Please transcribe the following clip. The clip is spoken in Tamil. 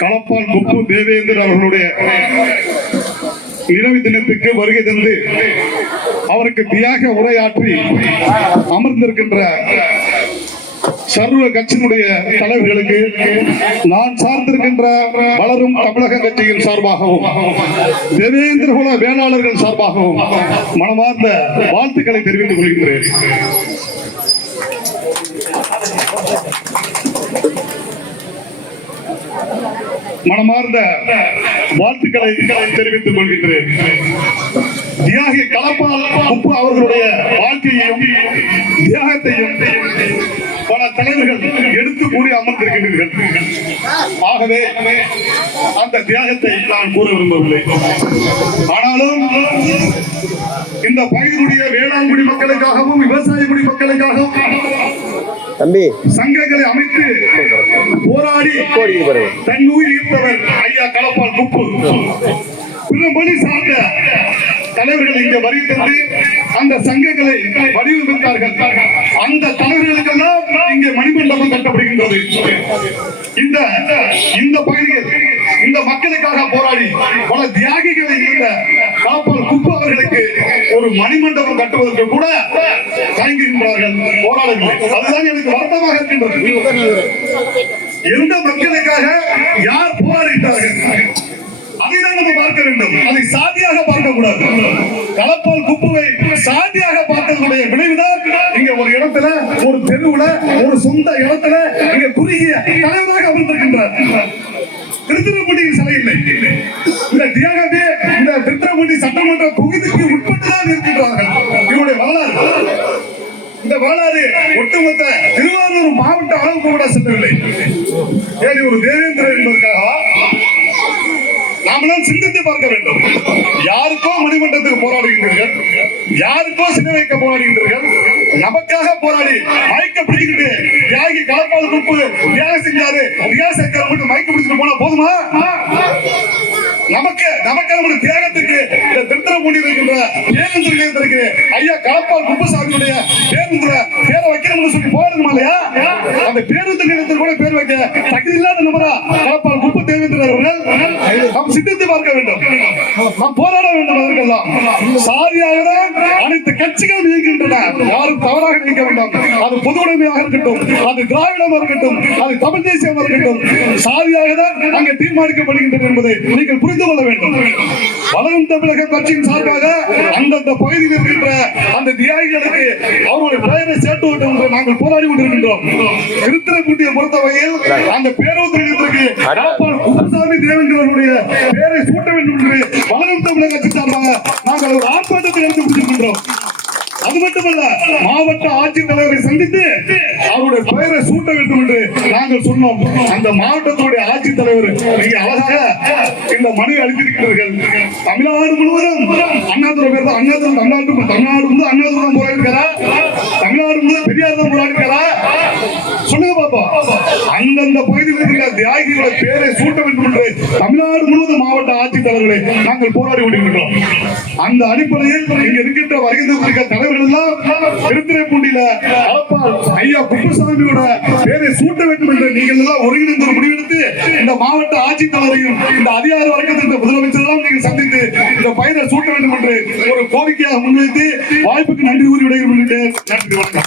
களப்பால் குப்பு தேவேந்திர அவர்களுடைய நினைவு தினத்துக்கு வருகை தந்து அவருக்கு தியாக உரையாற்றி அமர்ந்திருக்கின்ற சர்வ கட்சியினுடைய தலைவர்களுக்கு நான் சார்ந்திருக்கின்ற வளரும் தமிழக கட்சியின் சார்பாகவும் தேவேந்திரகுல வேளாளர்கள் சார்பாகவும் மனமார்ந்த வாழ்த்துக்களை தெரிவித்துக் கொள்கின்றேன். மனமார்ந்த வாழ்த்துக்களை தெரிவித்துக் கொள்கின்றேன். தியாகி கலப்பால் உப்பு அவர்களுடைய வாழ்க்கையையும் தியாகத்தையும் பல தலைவர்கள் எடுத்து கூறி அமர்ந்திருக்கின்றீர்கள். ஆகவே அந்த தியாகத்தை நான் கூற விரும்பவில்லை. ஆனாலும் இந்த பகுதியுடைய வேளாண்குடி மக்களுக்காகவும் விவசாய குடி மக்களுக்காகவும் சங்கங்களை அமைத்து பாருங்க தன் உயிர் ஈர்த்தவர் ஐயா களப்பால் குப்பு பிறமொழி சார்ந்த தலைவர்கள் இங்கே வரி தந்து அந்த சங்கங்களை வடிவமைத்தார்கள். அந்த தலைவர்களுக்கெல்லாம் இங்கே மணிமண்டபம் கட்டப்படுகின்றது. இந்த இந்த பகுதியில் இந்த மக்களுக்காக போராடி பல தியாகிகளை இருந்த காப்பால் குப்பு அவர்களுக்கு ஒரு மணிமண்டபம் கட்டுவதற்கு கூட தயங்குகின்றார்கள். போராடுங்கள். அதுதான் எனக்கு வருத்தமாக இருக்கின்றது. எந்த மக்களுக்காக யார் போராடிட்டார்கள் அதைதான் நம்ம பார்க்க வேண்டும். அதை சாதியாக பார்க்க கூடாது களப்பால் குப்புவை சாதியாக பார்த்ததுடைய விளைவுதான் இங்க ஒரு இடத்துல ஒரு தெருவுல ஒரு சொந்த இடத்துல இங்க குறுகிய தலைவராக அமர்ந்திருக்கின்றார். திருத்திரப்பட்டியின் சிலை இல்லை. இந்த தியாகமே இந்த திருத்திரப்பட்டி சட்டமன்ற தொகுதிக்கு உட்பட்டுதான் இருக்கின்றார்கள். இவருடைய வரலாறு. இந்த வரலாறு ஒட்டுமொத்த மாவட்ட கூட செல்லவில்லை ஏன் ஒரு தேவேந்திரன் என்பதற்காக? நாமெல்லாம் சிந்தித்து பார்க்க வேண்டும். யாருக்கோ மணிமன்றத்துக்கு போராடுகின்றீர்கள். யாருக்கோ சிறை வைக்க போராடுகின்றீர்கள். நமக்காக போராடி மயக்க பிடிச்சுக்கிட்டு தியாகி கலப்பால் குறிப்பு தியாகம் செஞ்சாரு. தியாக சக்கரம் மட்டும் மயக்க பிடிச்சிட்டு போனா போதுமா? நமக்கு நமக்கு நம்முடைய தியாகத்துக்கு இந்த திருத்திரமூடி இருக்கின்ற பேருந்து ஐயா களப்பால் குப்பு வைக்கணும்னு போயிருக்குமா இல்லையா அந்த பேருந்து நிலையத்தில் கூட பேர் வைக்க தகுதி இல்லாத நபரா? நாம் சிந்தித்து பார்க்க வேண்டும். நாம் போராட வேண்டும் அதற்கெல்லாம். சாதியாக அனைத்து கட்சிகளும் இயங்குகின்றன. யாரும் தவறாக நினைக்க வேண்டாம். அது பொது உடைமையாக இருக்கட்டும். அது திராவிடமாக இருக்கட்டும். அது தமிழ் தேசியமாக இருக்கட்டும். சாதியாக தான் அங்கே தீர்மானிக்கப்படுகின்றது என்பதை நீங்கள் புரிந்து கொள்ள வேண்டும். வளரும் தமிழக கட்சியின் சார்பாக அந்தந்த பகுதியில் இருக்கின்ற அந்த தியாகிகளுக்கு அவருடைய பெயரை சேர்த்து வேண்டும் என்று நாங்கள் போராடி கொண்டிருக்கின்றோம். திருத்திரக்குட்டியை பொறுத்தவரையில் அந்த தேவேந்திரனுடைய பெயரை சூட்ட வேண்டும் என்று வளரும் தமிழக சார்பாக நாங்கள் ஒரு ஆர்ப்பாட்டத்தை எடுத்து முடித்திருக்கின்றோம் அது மட்டுமல்ல மாவட்ட ஆட்சித்தலைவரை சந்தித்து அவருடைய பெயரை சூட்ட வேண்டும் என்று நாங்கள் சொன்னோம். அந்த மாவட்டத்துடைய ஆட்சித்தலைவர் நீங்க அழகாக இந்த மனு அளித்திருக்கிறீர்கள். தமிழ்நாடு முழுவதும் அண்ணாதுரை பேர் தான் அண்ணாதுரை தமிழ்நாடு தமிழ்நாடு முழு அண்ணாதுரை தான் போராடிருக்காரா தமிழ்நாடு முழு பெரியார் தான் போராடிருக்காரா அந்தந்த பகுதிகளில் இருக்கிற பேரை சூட்ட வேண்டும் என்று தமிழ்நாடு முழுவதும் மாவட்ட ஆட்சித்தலைவர்களை நாங்கள் போராடி கொண்டிருக்கிறோம். அந்த அடிப்படையில் இங்க இருக்கின்ற வருகின்ற தலைவர்கள் எல்லாம் திருத்திரைப்பூண்டியில அளப்பால் ஐயா குப்புசாமியோட பேரை சூட்ட வேண்டும் என்று நீங்கள் எல்லாம் ஒருங்கிணைந்து ஒரு முடிவெடுத்து இந்த மாவட்ட ஆட்சித்தலைவரையும் இந்த அதிகார வர்க்கத்திற்கு முதலமைச்சர் எல்லாம் நீங்கள் சந்தித்து இந்த பயிரை சூட்ட வேண்டும் என்று ஒரு கோரிக்கையாக முன்வைத்து வாய்ப்புக்கு நன்றி கூறி விடைபெறுகிறேன் நன்றி வணக்கம்.